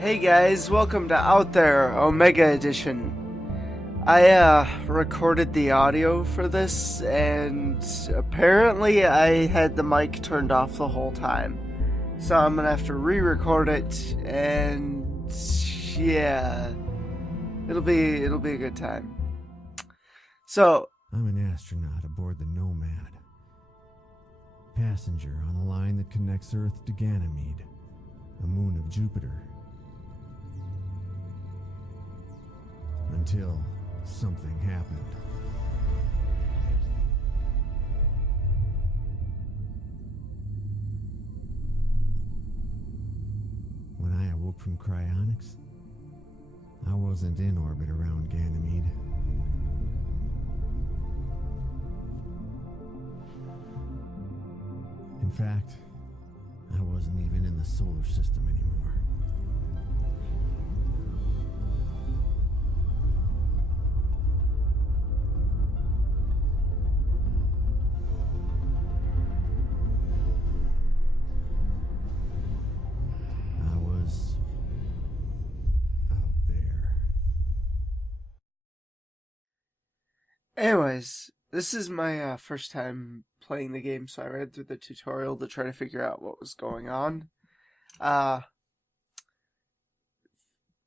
Hey guys, welcome to Out There Omega Edition. I recorded the audio for this, and apparently I had the mic turned off the whole time. So I'm gonna have to re-record it, and yeah, it'll be a good time. So I'm an astronaut aboard the Nomad, passenger on a line that connects Earth to Ganymede, a moon of Jupiter. Until something happened. When I awoke from cryonics, I wasn't in orbit around Ganymede. In fact, I wasn't even in the solar system anymore. I was out there. anyways, this is my first time playing the game, so I read through the tutorial to try to figure out what was going on.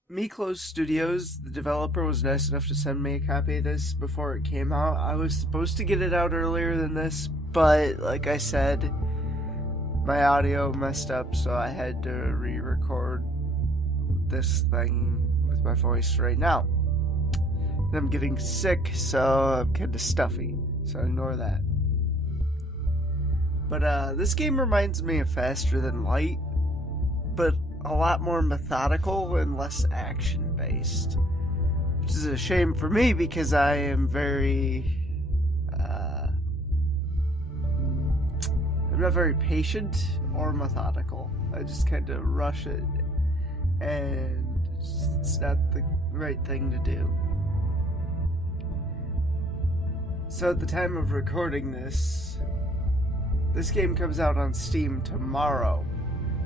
Mi-Clos Studios, the developer, was nice enough to send me a copy of this before it came out. I was supposed to get it out earlier than this, but like I said, my audio messed up, so I had to re-record this thing with my voice right now. And I'm getting sick, so I'm kind of stuffy, so ignore that. But this game reminds me of Faster Than Light, but a lot more methodical and less action-based. Which is a shame for me because I am very... I'm not very patient or methodical. I just kind of rush it, and it's not the right thing to do. So at the time of recording this game comes out on Steam tomorrow.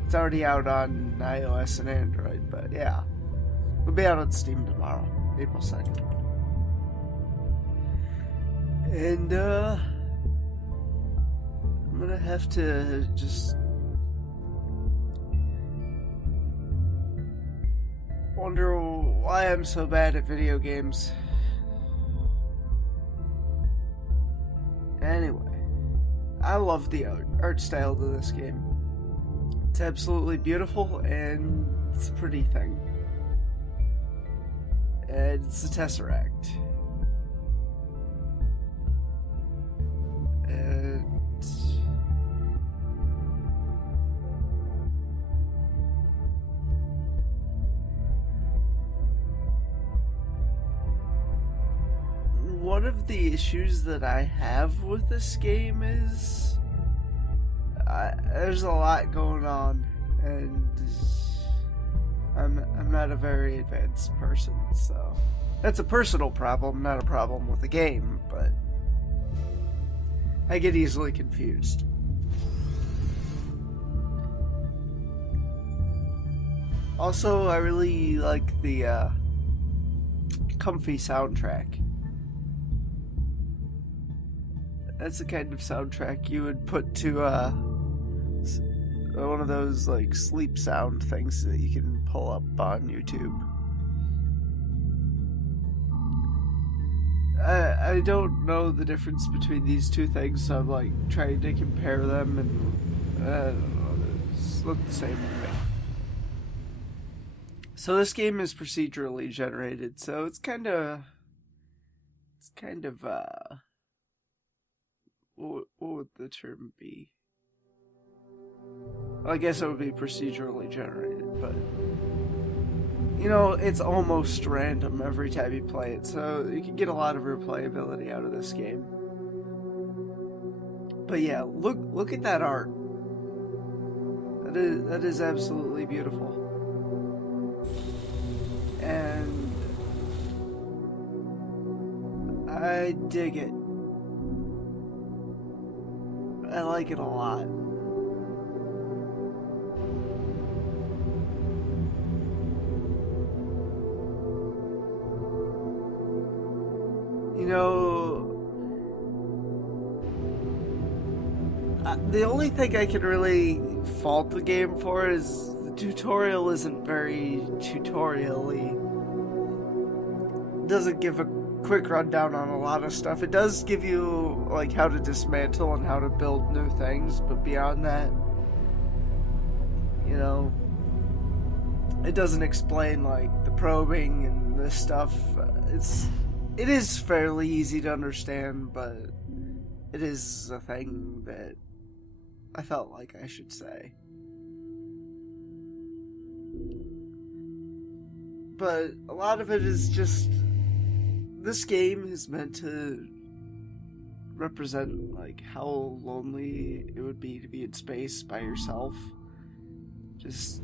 It's already out on iOS and Android, but yeah. It'll be out on Steam tomorrow, April 2nd. And, I'm gonna have to just wonder why I'm so bad at video games. Anyway, I love the art style to this game. It's absolutely beautiful, and it's a pretty thing. And it's the Tesseract. And one of the issues that I have with this game is there's a lot going on, and I'm not a very advanced person, so that's a personal problem, not a problem with the game, but I get easily confused. Also, I really like the comfy soundtrack. That's the kind of soundtrack you would put to one of those like sleep sound things that you can pull up on YouTube. I don't know the difference between these two things, so I'm like trying to compare them, and I don't know, they just look the same to me. So this game is procedurally generated, so it's kind of what would the term be? Well, I guess it would be procedurally generated, but you know, it's almost random every time you play it, so you can get a lot of replayability out of this game. But yeah, look at that art. That is absolutely beautiful. And I dig it. I like it a lot. The only thing I can really fault the game for is the tutorial isn't very tutorial-y. It doesn't give a quick rundown on a lot of stuff. It does give you, like, how to dismantle and how to build new things, but beyond that, it doesn't explain, like, the probing and this stuff. It is fairly easy to understand, but it is a thing that I felt like I should say. But a lot of it is just, this game is meant to represent, like, how lonely it would be to be in space by yourself. Just,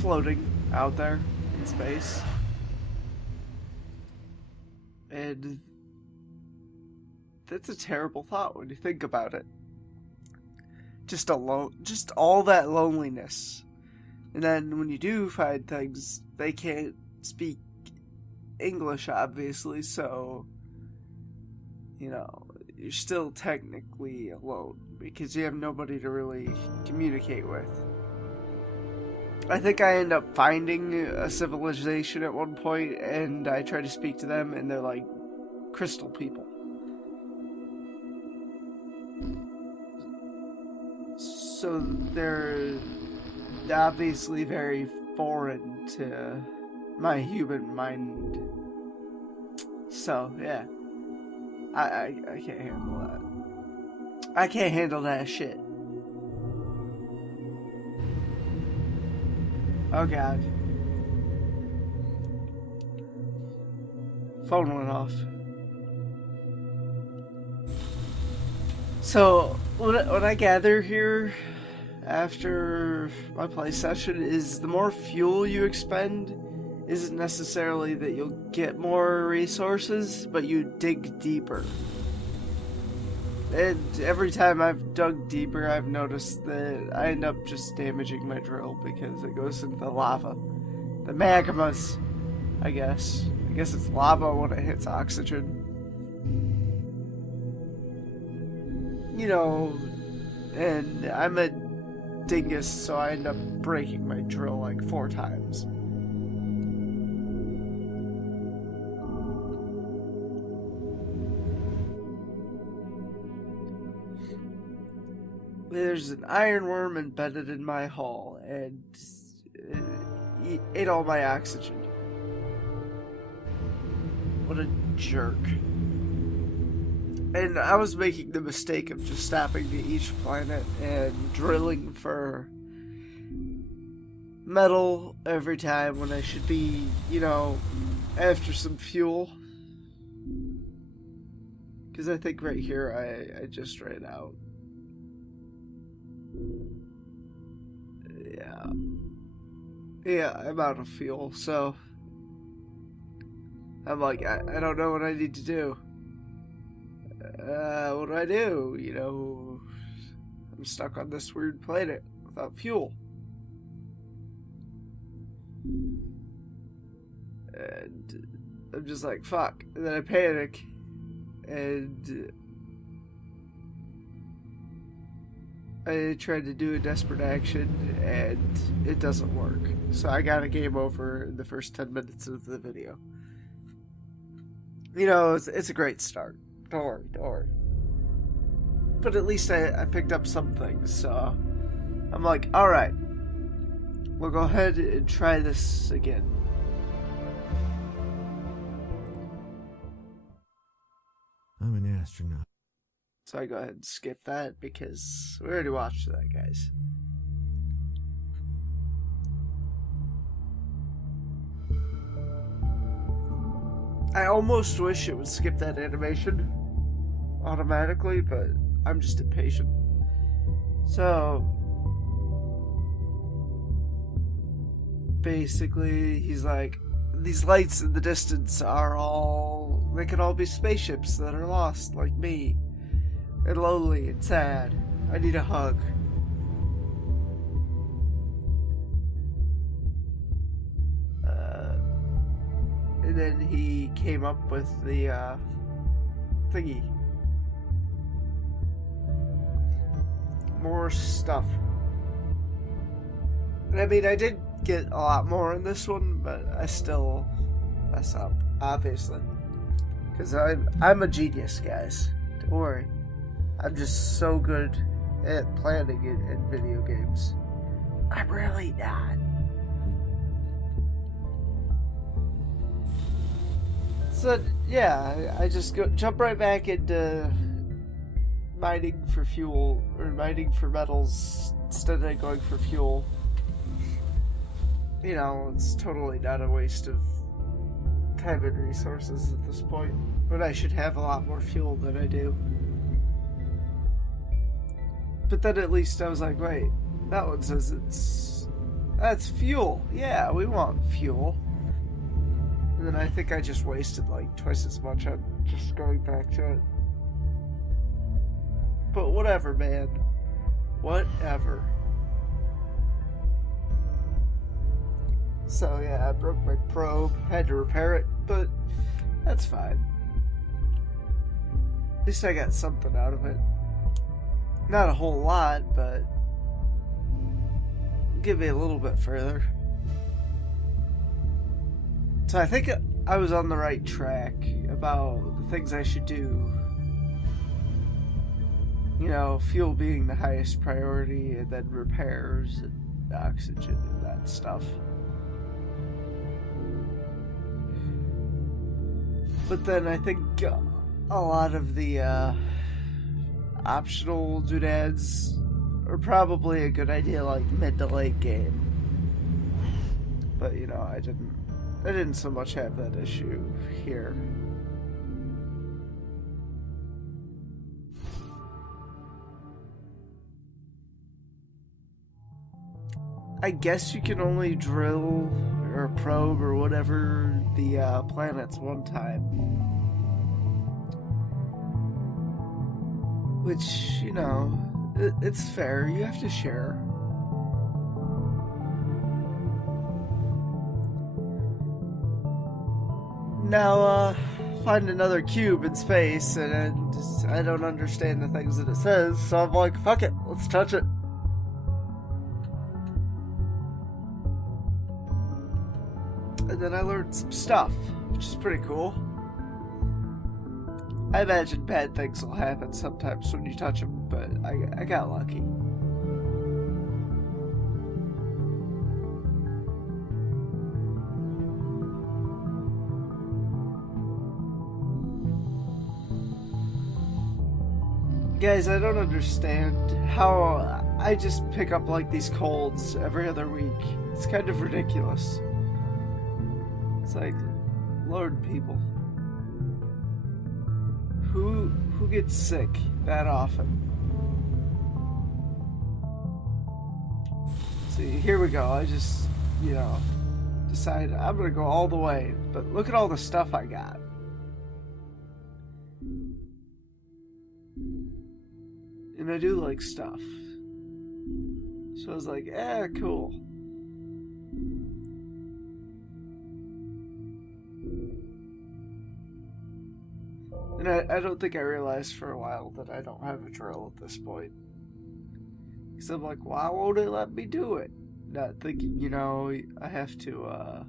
floating out there in space. And that's a terrible thought when you think about it. Just all that loneliness. And then when you do find things, they can't speak English, obviously, so, you're still technically alone because you have nobody to really communicate with. I think I end up finding a civilization at one point, and I try to speak to them, and they're like crystal people. So they're obviously very foreign to my human mind. So, yeah. I can't handle that. I can't handle that shit. Oh god. Phone went off. So, what I gather here after my play session is the more fuel you expend isn't necessarily that you'll get more resources, but you dig deeper. And every time I've dug deeper, I've noticed that I end up just damaging my drill because it goes into the lava. The magmas, I guess. I guess it's lava when it hits oxygen. And I'm a dingus, so I end up breaking my drill like 4 times. There's an ironworm embedded in my hull, and it ate all my oxygen. What a jerk. And I was making the mistake of just stopping to each planet and drilling for metal every time when I should be, after some fuel. Because I think right here I just ran out. Yeah, I'm out of fuel, so I'm like, I don't know what I need to do. What do I do? I'm stuck on this weird planet without fuel. And I'm just like, fuck. And then I panic. And I tried to do a desperate action, and it doesn't work. So I got a game over in the first 10 minutes of the video. It's a great start. Don't worry. But at least I picked up some things, so I'm like, alright. We'll go ahead and try this again. I'm an astronaut. So I go ahead and skip that because we already watched that, guys. I almost wish it would skip that animation automatically, but I'm just impatient. So basically, he's like, these lights in the distance they could all be spaceships that are lost, like me. And lonely and sad. I need a hug. And And then he came up with the thingy. More stuff. And I mean, I did get a lot more in this one, but I still mess up, obviously. Because I'm a genius, guys. Don't worry. I'm just so good at planning in video games. I'm really not. So, yeah, I just jump right back into mining for fuel, or mining for metals instead of going for fuel. You know, it's totally not a waste of time and resources at this point. But I should have a lot more fuel than I do. But then at least I was like, wait, that one says that's fuel. Yeah, we want fuel. And then I think I just wasted like twice as much on just going back to it. But whatever, man. Whatever. So yeah, I broke my probe, had to repair it, but that's fine. At least I got something out of it. Not a whole lot, but give me a little bit further. So I think I was on the right track about the things I should do. You know, fuel being the highest priority, and then repairs and oxygen and that stuff. But then I think a lot of the optional doodads are probably a good idea, like mid to late game. But you know, I didn't so much have that issue here. I guess you can only drill or probe or whatever the planets one time. Which, you know, it's fair. You have to share. Now, find another cube in space, and I don't understand the things that it says, so I'm like, fuck it, let's touch it. And then I learned some stuff, which is pretty cool. I imagine bad things will happen sometimes when you touch them, but I got lucky. Guys, I don't understand how I just pick up like these colds every other week. It's kind of ridiculous. It's like, Lord, people. Who gets sick that often? See, here we go. I just, you know, decided I'm gonna go all the way. But look at all the stuff I got. And I do like stuff. So I was like, cool. And I don't think I realized for a while that I don't have a drill at this point. Because I'm like, why won't it let me do it? Not thinking, you know, I have to,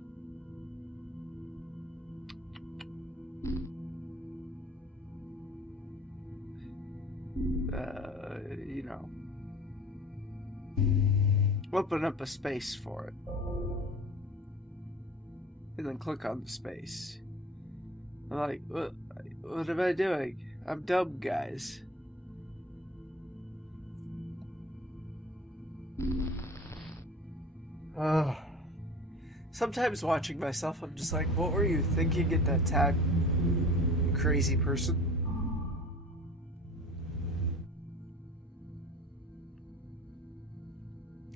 you know, open up a space for it. And then click on the space. I'm like, what am I doing? I'm dumb, guys. Sometimes watching myself, I'm just like, what were you thinking at that time, you crazy person?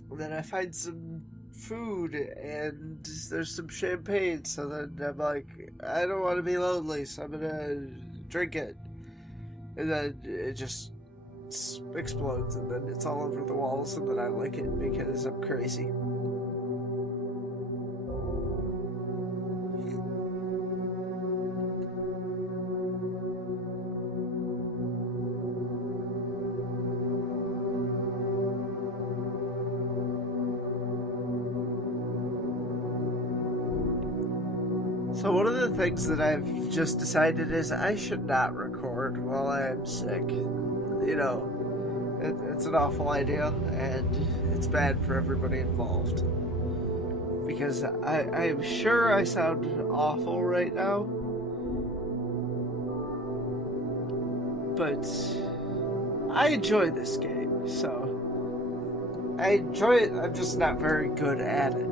And then I find some food and there's some champagne, so then I'm like, I don't want to be lonely, so I'm gonna drink it. And then it just explodes, and then it's all over the walls, and then I lick it because I'm crazy. So one of the things that I've just decided is I should not record while I am sick. You know, it's an awful idea, and it's bad for everybody involved. Because I am sure I sound awful right now. But I enjoy this game, so I enjoy it. I'm just not very good at it.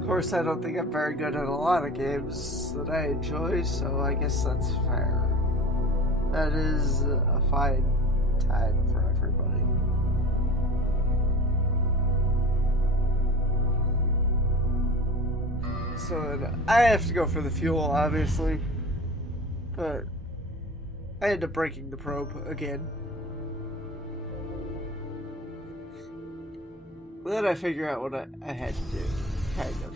Of course, I don't think I'm very good at a lot of games that I enjoy, so I guess that's fair. That is a fine time for everybody. So then I have to go for the fuel, obviously, but I end up breaking the probe again. Then I figure out what I had to do, kind of.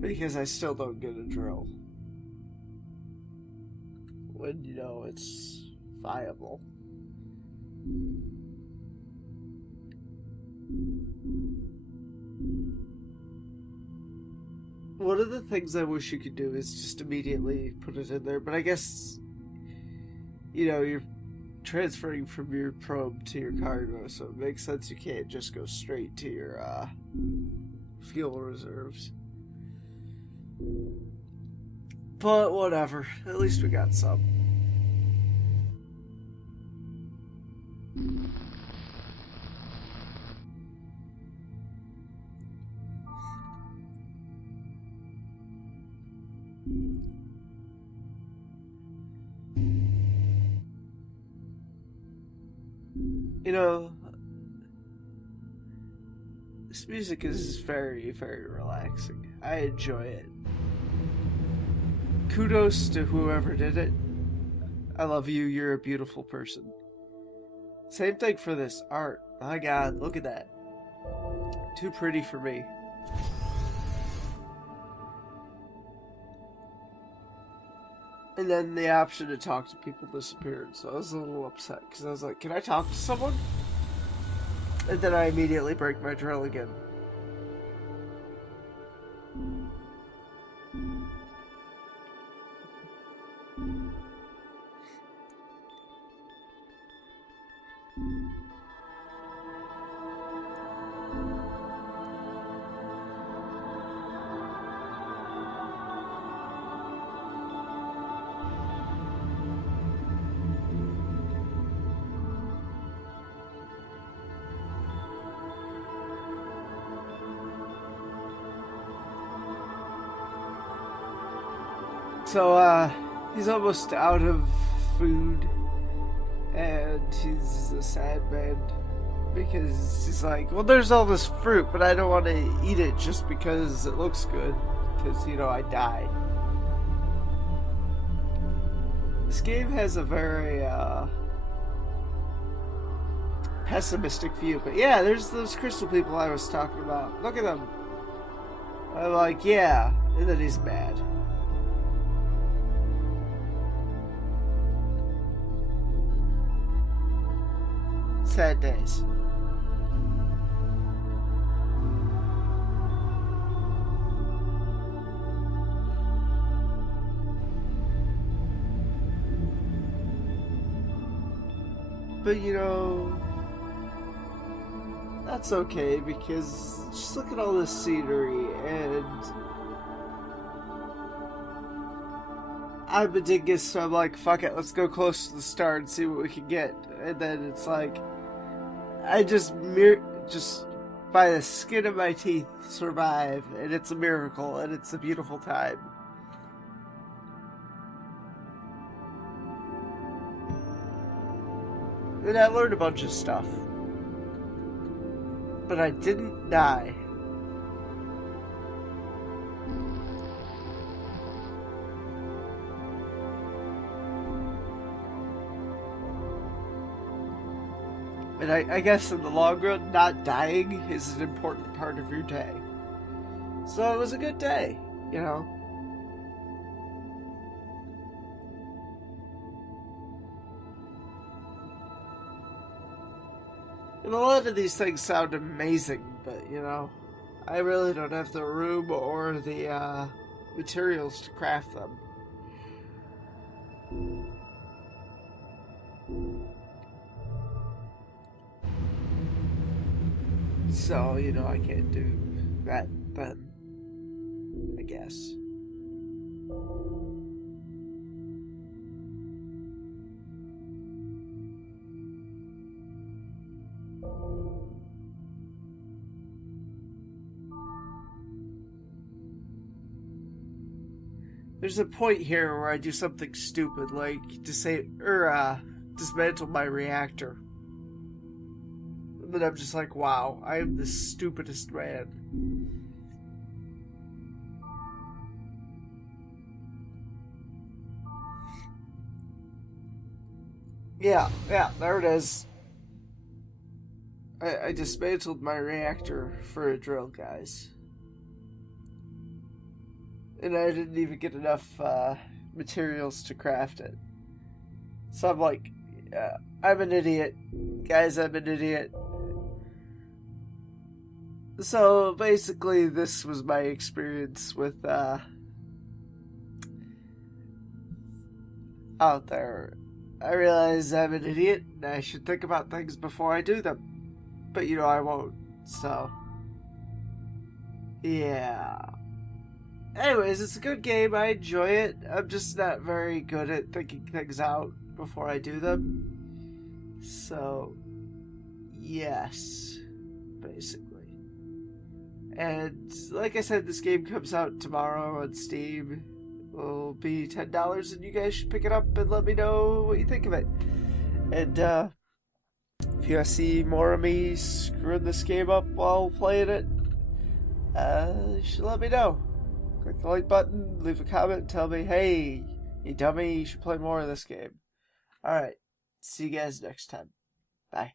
Because I still don't get a drill. When, you know, it's viable. One of the things I wish you could do is just immediately put it in there, but I guess, you know, you're transferring from your probe to your cargo, so it makes sense you can't just go straight to your fuel reserves. But whatever, at least we got some. You know, this music is very, very relaxing. I enjoy it. Kudos to whoever did it. I love you, you're a beautiful person. Same thing for this art. My god, look at that. Too pretty for me. And then the option to talk to people disappeared, so I was a little upset, because I was like, can I talk to someone? And then I immediately break my drill again. So, he's almost out of food, and he's a sad man, because he's like, well, there's all this fruit, but I don't want to eat it just because it looks good, because, you know, I die. This game has a very, pessimistic view, but yeah, there's those crystal people I was talking about. Look at them. I'm like, yeah, and then he's mad. Sad days. But you know, that's okay, because just look at all this scenery, and I'm a dingus, so I'm like, fuck it, let's go close to the star and see what we can get. And then it's like, I just by the skin of my teeth survive, and it's a miracle, and it's a beautiful time. And I learned a bunch of stuff. But I didn't die. And I guess in the long run, not dying is an important part of your day. So it was a good day, you know. And a lot of these things sound amazing, but, you know, I really don't have the room or the materials to craft them. So, you know, I can't do that then, I guess. There's a point here where I do something stupid, like dismantle my reactor. And then I'm just like, wow, I am the stupidest man. Yeah, there it is. I dismantled my reactor for a drill, guys. And I didn't even get enough materials to craft it. So I'm like, I'm an idiot. Guys, I'm an idiot. So basically, this was my experience with out there. I realize I'm an idiot and I should think about things before I do them. But you know, I won't. So, yeah. Anyways, it's a good game. I enjoy it. I'm just not very good at thinking things out before I do them. So, yes, basically. And like I said, this game comes out tomorrow on Steam. It will be $10, and you guys should pick it up and let me know what you think of it. And if you want to see more of me screwing this game up while playing it, you should let me know. Click the like button, leave a comment, and tell me, hey, you dummy, you should play more of this game. Alright, see you guys next time. Bye.